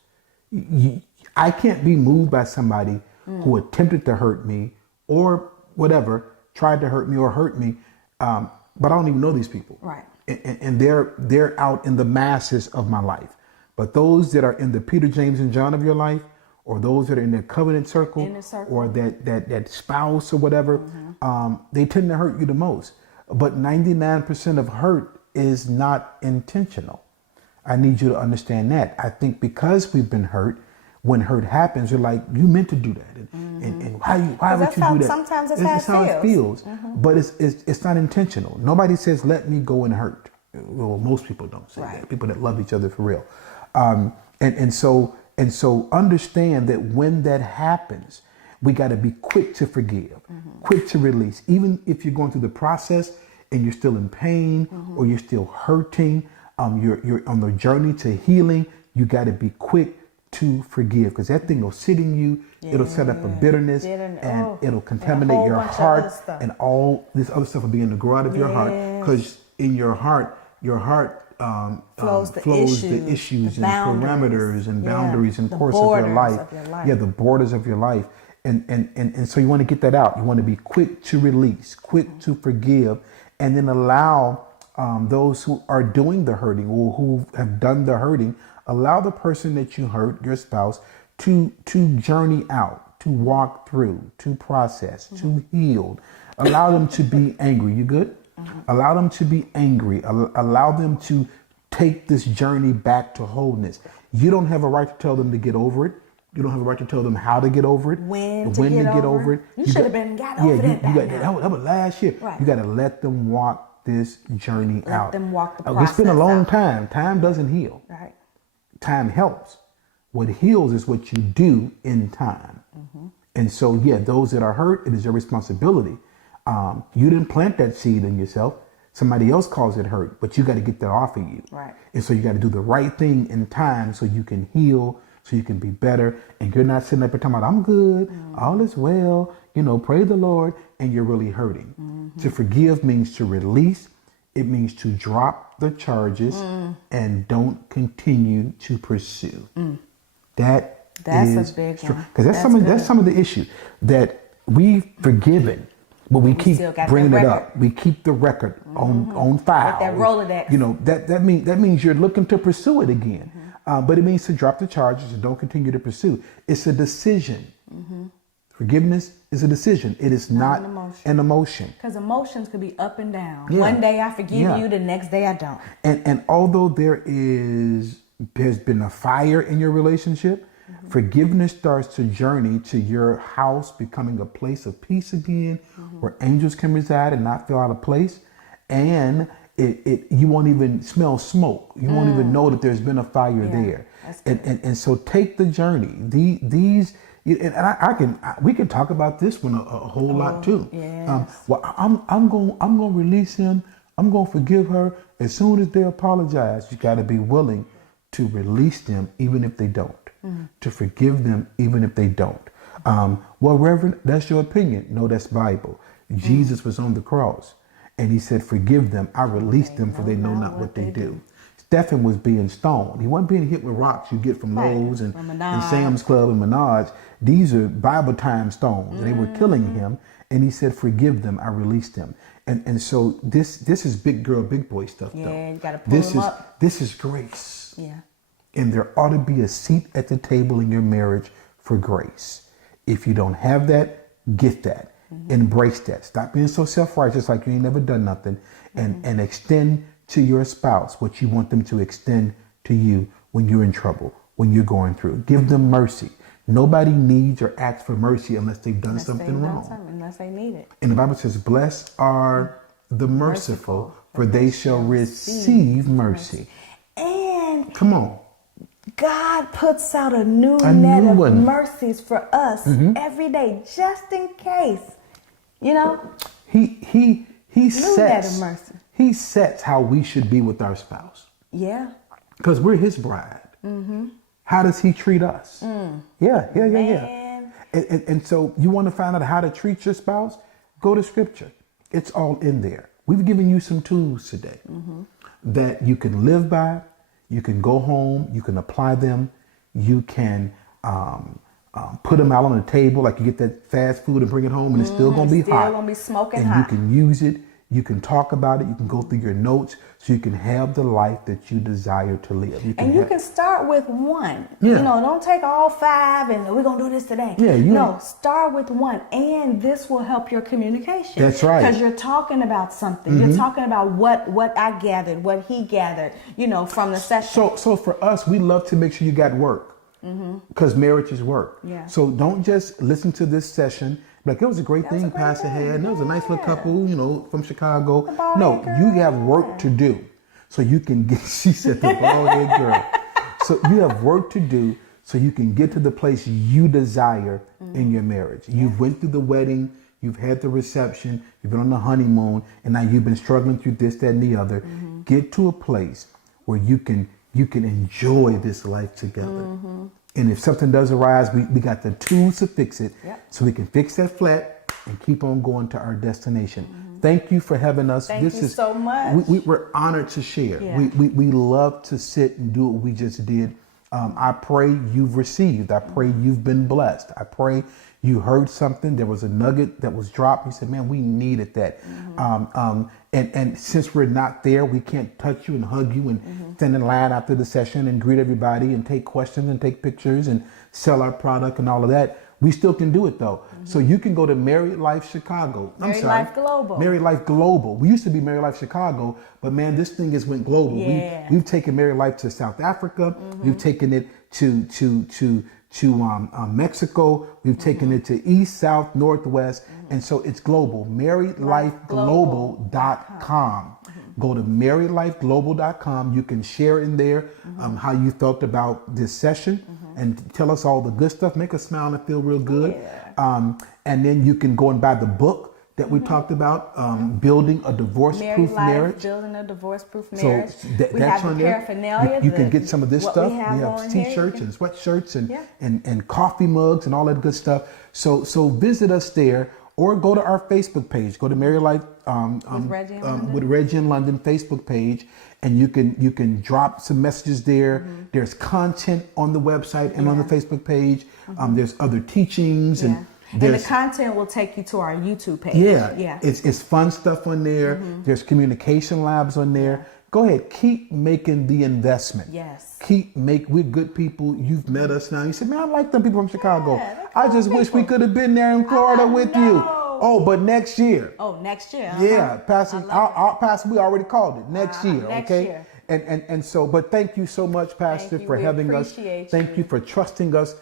I can't be moved by somebody who attempted to hurt me or whatever, tried to hurt me or hurt me, but I don't even know these people. Right. And they're out in the masses of my life. But those that are in the Peter, James, and John of your life, or those that are in the covenant circle, or that spouse or whatever, they tend to hurt you the most. But 99% of hurt is not intentional. I need you to understand that. I think because we've been hurt, when hurt happens, you're like, you meant to do that. And why would you do that? Sometimes that's how it feels. But it's not intentional. Nobody says, let me go and hurt. Well, most people don't say that. People that love each other for real. And so understand that when that happens, we got to be quick to forgive, quick to release. Even if you're going through the process and you're still in pain or you're still hurting, you're on the journey to healing, you got to be quick to forgive, because that thing will sit in you. It'll set up a bitterness and it'll contaminate your heart, and all this other stuff will begin to grow out of your heart, because in your heart flows the issues and parameters and boundaries and course of your life. Yeah, the borders of your life. And so you want to get that out. You want to be quick to release, quick to forgive, and then allow those who are doing the hurting or who have done the hurting, allow the person that you hurt, your spouse, to journey out, to walk through, to process, to heal. Allow them to be angry. You good? Allow them to be angry. Allow them to take this journey back to wholeness. You don't have a right to tell them to get over it. You don't have a right to tell them how to get over it. When to get over it. You should have been got over that. That was last year. Right. You got to let them walk this journey out. Let them walk the process. It's been a long time. Time doesn't heal. Right. Time helps. What heals is what you do in time. And so, those that are hurt, it is your responsibility. You didn't plant that seed in yourself. Somebody else caused it hurt, but you got to get that off of you. Right. And so you got to do the right thing in time so you can heal, so you can be better. And you're not sitting up and talking about, I'm good, all is well, praise the Lord, and you're really hurting. To forgive means to release. It means to drop the charges and don't continue to pursue. That's a big one. Because that's some of the issue that we've forgiven, but we keep bringing it up. We keep the record on file. Like that Rolodex. That means you're looking to pursue it again. But it means to drop the charges and don't continue to pursue. It's a decision. Forgiveness is a decision. It is not an emotion. Because emotions could be up and down. Yeah. One day I forgive you, the next day I don't. And although there's been a fire in your relationship, forgiveness starts to journey to your house becoming a place of peace again, where angels can reside and not feel out of place. And you won't even smell smoke. You won't even know that there's been a fire there. And so take the journey. We can talk about this one a whole lot too. Yes. I'm gonna release him. I'm gonna forgive her as soon as they apologize. You got to be willing to release them even if they don't. To forgive them even if they don't. Well, Reverend, that's your opinion. No, that's Bible. Jesus was on the cross and he said, forgive them. I released them for they know not what they do. Stephen was being stoned. He wasn't being hit with rocks you get from Lowe's and Sam's Club and Menards. These are Bible time stones. They were killing him. And he said, forgive them. I released them. And so this is big girl, big boy stuff though. Yeah, you got to pull them up. This is grace. Yeah. And there ought to be a seat at the table in your marriage for grace. If you don't have that, get that. Embrace that. Stop being so self-righteous like you ain't never done nothing. And extend to your spouse what you want them to extend to you when you're in trouble, when you're going through. Give them mercy. Nobody needs or asks for mercy unless they've done something wrong. Unless they need it. And the Bible says, blessed are the merciful, for they shall receive mercy. And come on. God puts out a new net of mercies for us every day, just in case. You know? He sets net of mercy. He sets how we should be with our spouse. Yeah. Because we're his bride. How does he treat us? Yeah. And so you want to find out how to treat your spouse? Go to scripture. It's all in there. We've given you some tools today that you can live by. You can go home. You can apply them. You can put them out on the table, like you get that fast food and bring it home, and it's still going to be hot. Still going to be smoking and hot. You can use it. You can talk about it. You can go through your notes so you can have the life that you desire to live. You can start with one. Yeah. You know, don't take all 5 and we're going to do this today. Yeah, start with one. And this will help your communication. That's right. Because you're talking about something. You're talking about what I gathered, what he gathered, from the session. So for us, we love to make sure you got work. Because marriage is work. Yeah. So don't just listen to this session. Like, it was a great thing Pastor had. And there was a nice little couple, from Chicago. No, you have work to do. So you can get, she said, the bald-head girl. So you have work to do so you can get to the place you desire in your marriage. You've went through the wedding. You've had the reception. You've been on the honeymoon. And now you've been struggling through this, that, and the other. Get to a place where you can enjoy this life together. And if something does arise, we got the tools to fix it. So we can fix that flat and keep on going to our destination. Thank you for having us. Thank you so much. We're honored to share. Yeah. We love to sit and do what we just did. I pray you've received. I pray you've been blessed. I pray you heard something. There was a nugget that was dropped. You said, man, we needed that. And since we're not there, we can't touch you and hug you and stand in line after the session and greet everybody and take questions and take pictures and sell our product and all of that. We still can do it though. So you can go to Married Life Chicago. Life Global. Married Life Global. We used to be Married Life Chicago, but man, this thing has went global. Yeah. We've taken Married Life to South Africa. We've taken it to Mexico. We've taken it to East, South, Northwest. And so it's global. MarriedLifeGlobal.com. Go to MarriedLifeGlobal.com. You can share in there how you felt about this session and tell us all the good stuff. Make us smile and feel real good. And then you can go and buy the book that we talked about, Building a Divorce-Proof Marriage. Building a Divorce-Proof Marriage. So we that's have on the there. paraphernalia. You can get some of this stuff. We We have have t-shirts and sweatshirts and coffee mugs and all that good stuff. So visit us there or go to our Facebook page. Go to Married Life with Reggie in London Facebook page, and you can drop some messages there. There's content on the website and on the Facebook page. There's other teachings and the content will take you to our YouTube page. Yeah. It's fun stuff on there. There's communication labs on there. Go ahead, keep making the investment. Yes. We're good people. You've met us now. You said, man, I like them people from Chicago. I just wish we could have been there in Florida with you. Oh, but next year. Oh, next year. Yeah, Pastor, our Pastor, we already called it. Next year, next okay? year. And so, but thank you so much, Pastor, for having us. Thank you for trusting us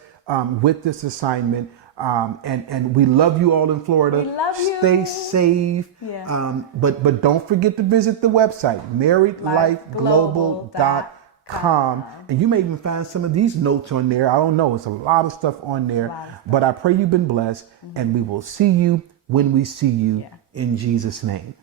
with this assignment. And we love you all in Florida. We love you. Stay safe. Yeah. But don't forget to visit the website, marriedlifeglobal.com. And you may even find some of these notes on there. I don't know. It's a lot of stuff on there. But I pray you've been blessed. And we will see you when we see you in Jesus' name.